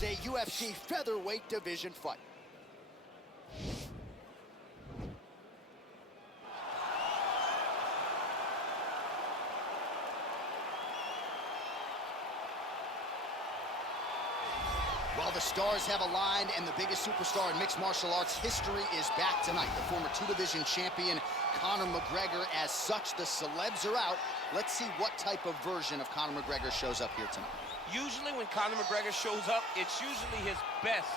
is a UFC featherweight division fight. Well, the stars have aligned, and the biggest superstar in mixed martial arts history is back tonight. The former two-division champion, Conor McGregor. As such, the celebs are out. Let's see what type of version of Conor McGregor shows up here tonight. Usually when Conor McGregor shows up, it's usually his best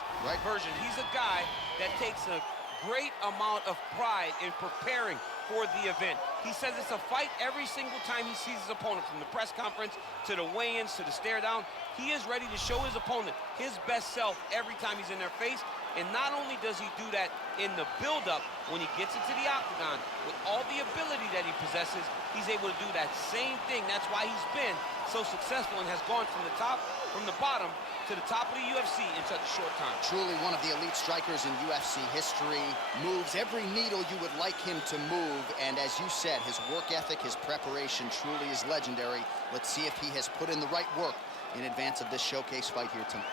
version. He's a guy that takes a great amount of pride in preparing for the event. He says it's a fight every single time he sees his opponent, from the press conference to the weigh-ins to the stare down. He is ready to show his opponent his best self every time he's in their face. And not only does he do that in the build-up, when he gets into the octagon, with all the ability that he possesses, he's able to do that same thing. That's why he's been so successful and has gone from the bottom to the top of the UFC in such a short time. Truly one of the elite strikers in UFC history. Moves every needle you would like him to move. And as you said, his work ethic, his preparation truly is legendary. Let's see if he has put in the right work in advance of this showcase fight here tonight.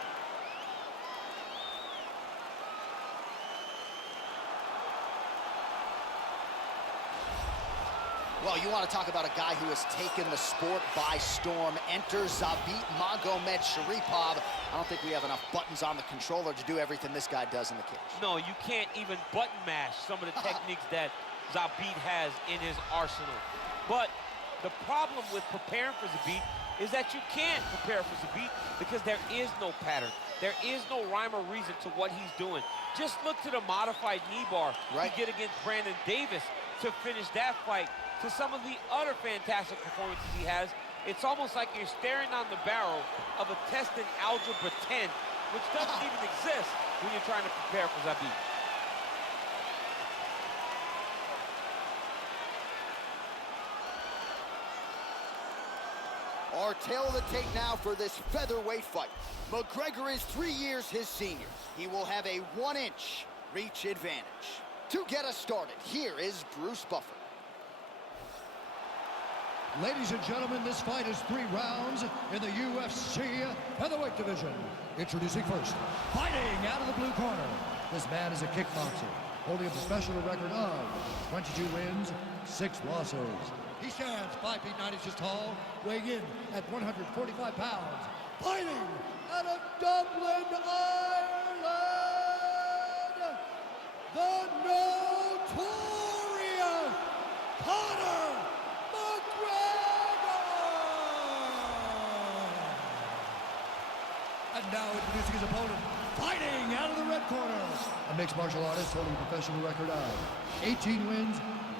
Well, you want to talk about a guy who has taken the sport by storm. Enter Zabit Magomedsharipov. I don't think we have enough buttons on the controller to do everything this guy does in the cage. No, you can't even button mash some of the techniques that Zabit has in his arsenal. But the problem with preparing for Zabit is that you can't prepare for Zabit because there is no pattern. There is no rhyme or reason to what he's doing. Just look to the modified knee bar he did against Brandon Davis to finish that fight, to some of the other fantastic performances he has. It's almost like you're staring down the barrel of a test in Algebra 10, which doesn't even exist when you're trying to prepare for Zabit. Our tale of the tape now for this featherweight fight. McGregor is 3 years his senior. He will have a 1-inch reach advantage. To get us started, here is Bruce Buffer. Ladies and gentlemen, this fight is 3 rounds in the UFC featherweight division. Introducing first, fighting out of the blue corner. This man is a kickboxer, holding a professional record of 22 wins, 6 losses. He stands 5 feet 9 inches tall, weighing in at 145 pounds. Fighting out of Dublin, Ireland, the notorious Conor McGregor! And now introducing his opponent, fighting out of the red corner, a mixed martial artist holding a professional record of 18 wins,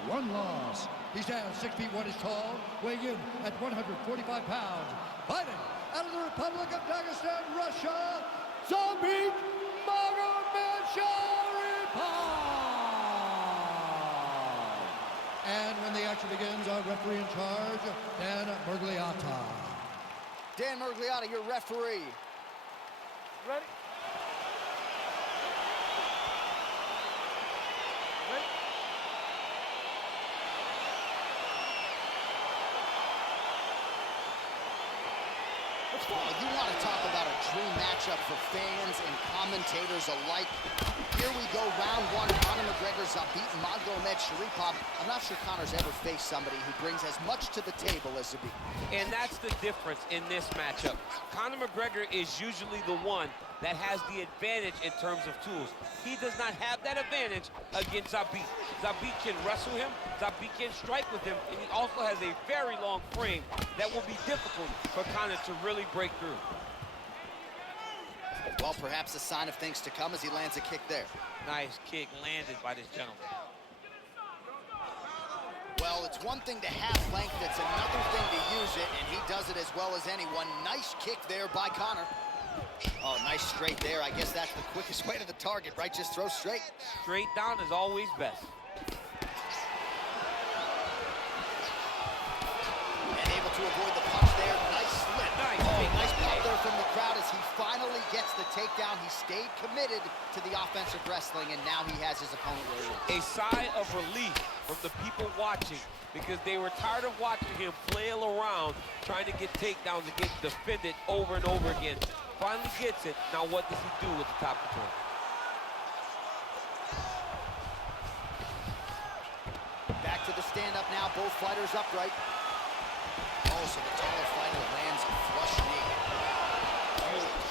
1 loss. He stands 6 feet 1 inches tall, weighing in at 145 pounds. Fighting out of the Republic of Dagestan, Russia, Zabit Magomedsharipov! And when the action begins, our referee in charge, Dan Murgliata. Dan Murgliata, your referee. Ready? Well, you want to talk about a dream matchup for fans and commentators alike. Here we go, round 1, Conor McGregor, Zabit Magomedsharipov. I'm not sure Conor's ever faced somebody who brings as much to the table as Zabit. And that's the difference in this matchup. Conor McGregor is usually the one that has the advantage in terms of tools. He does not have that advantage against Zabit. Zabit can wrestle him, Zabit can strike with him, and he also has a very long frame that will be difficult for Conor to really break through. Well, perhaps a sign of things to come as he lands a kick there. Nice kick landed by this gentleman. Well, it's one thing to have length, it's another thing to use it, and he does it as well as anyone. Nice kick there by Conor. Oh, nice straight there. I guess that's the quickest way to the target, right? Just throw straight. Straight down is always best. And able to avoid the punch there. Nice slip. Nice pop there from the crowd as he finally gets the takedown. He stayed committed to the offensive wrestling, and now he has his opponent where he wants. A sigh of relief from the people watching, because they were tired of watching him flail around trying to get takedowns and get defended over and over again. finally gets it. Now what does he do with the top control? Back to the stand-up now, both fighters upright. Oh, so the taller fighter lands a flush knee.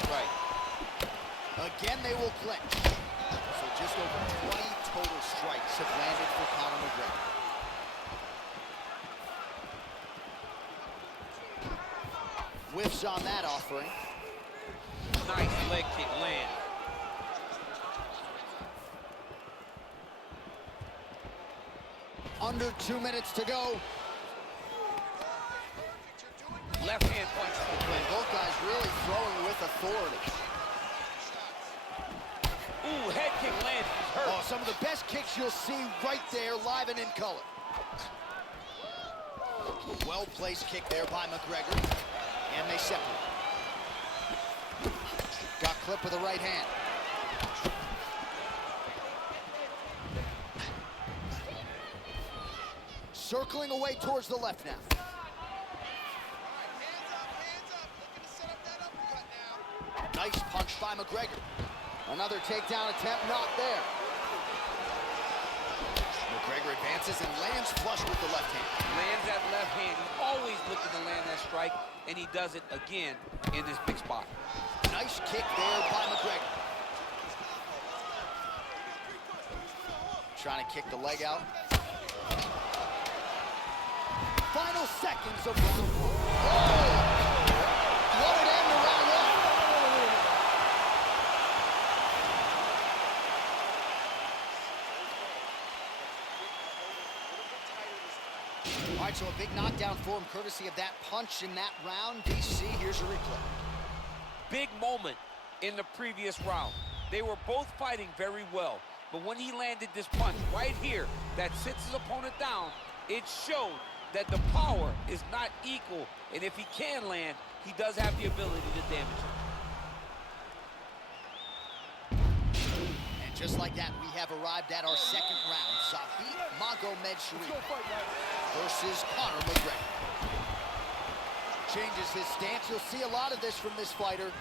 Right. Again, they will clinch. So just over 20 total strikes have landed for Conor McGregor. Whiffs on that offering. Nice leg kick land. Under 2 minutes to go. Left hand punch. Both guys really throwing with authority. Ooh, head kick lands. He's hurt. Oh, some of the best kicks you'll see right there, live and in color. Well-placed kick there by McGregor. And they separate. Got clipped with the right hand. Circling away towards the left now. Nice punch by McGregor. Another takedown attempt, not there. McGregor advances and lands flush with the left hand. Lands that left hand. He's always looking to land that strike, and he does it again in this big spot. Nice kick there by McGregor. Trying to kick the leg out. Final seconds of the... Oh! What an end to round one. All right, so a big knockdown for him, courtesy of that punch in that round. DC, here's a replay. Big moment in the previous round. They were both fighting very well, but when he landed this punch right here that sits his opponent down, it showed that the power is not equal, and if he can land, he does have the ability to damage it. And just like that, we have arrived at our second round. Zabit Magomedsharipov versus Conor McGregor. Changes his stance. You'll see a lot of this from this fighter.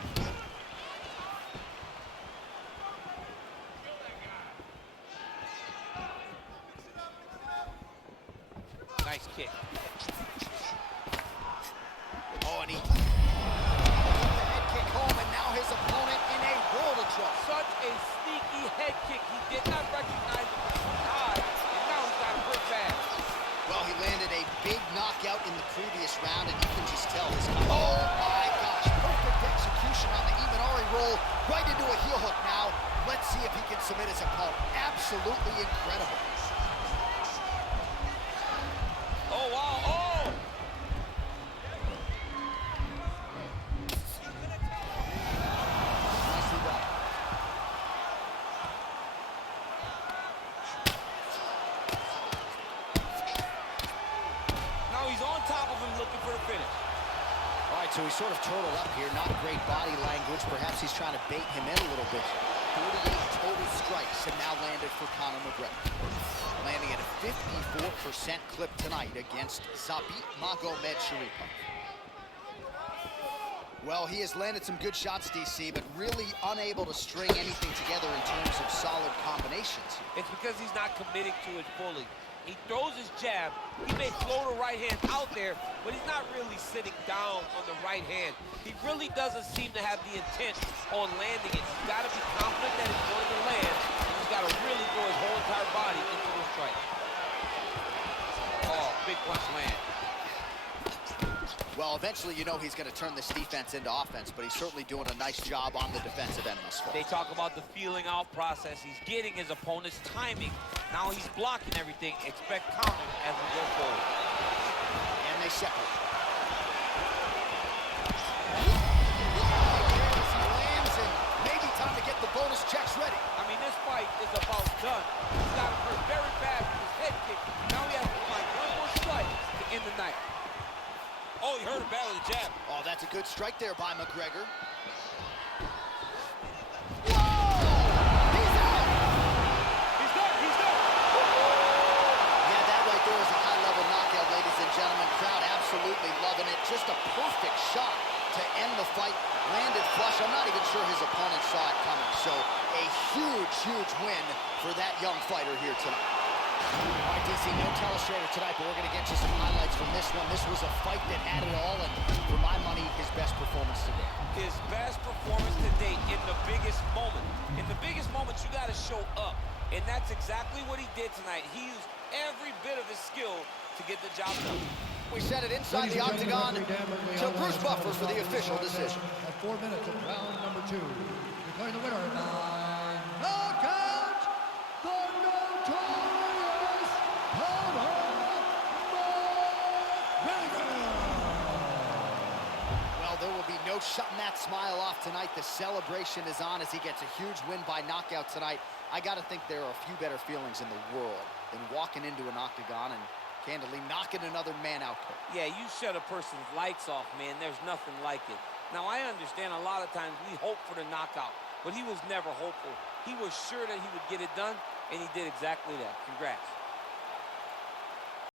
Nice kick. Oh, and he the head kick home, and now his opponent in a world of trouble. Such a sneaky head kick. He did not recognize it was too high, and now he's got to hurt bad. Well, he landed a big knockout in the previous round, and you can just tell his... Oh, my gosh. Perfect execution on the Imanari roll. Right into a heel hook now. Let's see if he can submit his opponent. Absolutely incredible. Oh, wow. Oh! Nicely done. Now he's on top of him looking for the finish. All right, so he's sort of turtled up here. Not great body language. Perhaps he's trying to bait him in a little bit. 48 total strikes have now landed for Conor McGregor. Landing at a 54% clip tonight against Zabit Magomedsharipov. Well, he has landed some good shots, DC, but really unable to string anything together in terms of solid combinations. It's because he's not committing to it fully. He throws his jab. He may throw the right hand out there, but he's not really sitting down on the right hand. He really doesn't seem to have the intent on landing it. He's got to be confident that it's going to land. He's got to really throw his whole entire body into the strike. Oh, big punch land. Well, eventually you know he's going to turn this defense into offense, but he's certainly doing a nice job on the defensive end thus far. They talk about the feeling out process. He's getting his opponent's timing. Now he's blocking everything. Expect counters as we go forward. And they separate. Maybe time to get the bonus checks ready. I mean, this fight is about done. He's got him hurt very bad with his head kick. Now he has to find one more strike to end the night. Oh, he hurt him bad with a jab. Oh, that's a good strike there by McGregor. Whoa! He's out! He's done, he's done. Yeah, that right there is a high-level knockout, ladies and gentlemen. Crowd absolutely loving it. Just a perfect shot to end the fight. Landed flush. I'm not huge win for that young fighter here tonight. All right, DC, no telestrator tonight, but we're going to get you some highlights from this one. This was a fight that had it all, and for my money, his best performance to date. His best performance to date in the biggest moment. In the biggest moments, you got to show up, and that's exactly what he did tonight. He used every bit of his skill to get the job done. We set it inside the octagon to Bruce Buffer for the official decision. At 4 minutes of round number 2, declaring the winner by knockout, the notorious Conor McGregor. Well, there will be no shutting that smile off tonight. The celebration is on as he gets a huge win by knockout tonight. I got to think there are a few better feelings in the world than walking into an octagon and candidly knocking another man out cold. Yeah, you shut a person's lights off, man. There's nothing like it. Now, I understand a lot of times we hope for the knockout, but he was never hopeful. He was sure that he would get it done, and he did exactly that. Congrats.